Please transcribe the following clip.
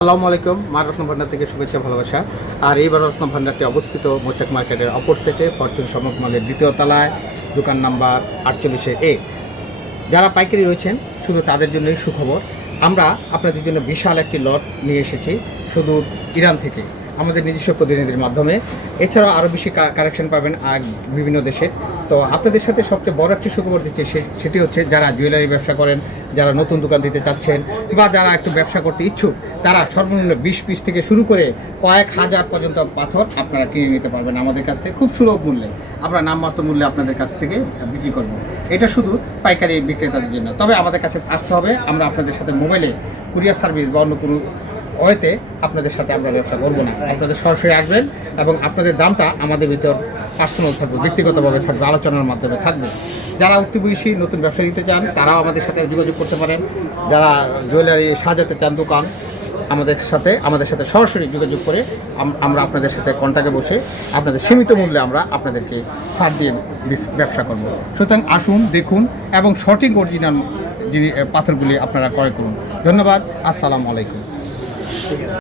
আসসালামু আলাইকুম। মা রত্ন ভান্ডার থেকে শুভেচ্ছা ভালোবাসা। আর এই রত্ন ভান্ডারটি অবস্থিত মৌচাক মার্কেটের অপর সাইডে ফরচুন সমক মলের দ্বিতীয় তলায়, দোকান নাম্বার 48A। যারা পাইকারি রয়েছেন শুধু তাদের জন্যই সুখবর। আমরা আপনাদের জন্য বিশাল একটি লট নিয়ে এসেছি সুদূর ইরান থেকে আমাদের নিজস্ব প্রতিনিধির মাধ্যমে। এছাড়াও আরও বেশি কালেকশন পাবেন আর বিভিন্ন দেশের। তো আপনাদের সাথে সবচেয়ে বড় একটি সুখবর দিচ্ছে, সেটি হচ্ছে যারা জুয়েলারি ব্যবসা করেন, যারা নতুন দোকান দিতে চাচ্ছেন বা যারা একটু ব্যবসা করতে ইচ্ছুক, তারা সর্বনিম্ন 20 পিস থেকে শুরু করে কয়েক হাজার পর্যন্ত পাথর আপনারা কিনে নিতে পারবেন আমাদের কাছ থেকে খুব সুলভ মূল্যে। আমরা নামমাত্র মূল্যে আপনাদের কাছ থেকে বিক্রি করব। এটা শুধু পাইকারি বিক্রেতাদের জন্য। তবে আমাদের কাছে আসতে হবে, আমরা আপনাদের সাথে মোবাইলে কুরিয়ার সার্ভিস বা অন্য কোনো ওয়েতে আপনাদের সাথে আমরা ব্যবসা করবো না। আপনাদের সরাসরি আসবেন এবং আপনাদের দামটা আমাদের ভিতর পার্সোনাল থাকবে, ব্যক্তিগতভাবে থাকবে, আলোচনার মাধ্যমে থাকবে। যারা উঠতি বয়সী নতুন ব্যবসা দিতে চান তারাও আমাদের সাথে যোগাযোগ করতে পারেন। যারা জুয়েলারি সাজাতে চান দোকান, আমাদের সাথে সরাসরি যোগাযোগ করে আমরা আপনাদের সাথে কন্ট্যাক্টে বসে আপনাদের সীমিত মূল্যে আমরা আপনাদেরকে ছাড় দিয়ে ব্যবসা করব। সুতরাং আসুন, দেখুন এবং সঠিক অরিজিনাল পাথরগুলি আপনারা ক্রয় করুন। ধন্যবাদ। আসসালামু আলাইকুম।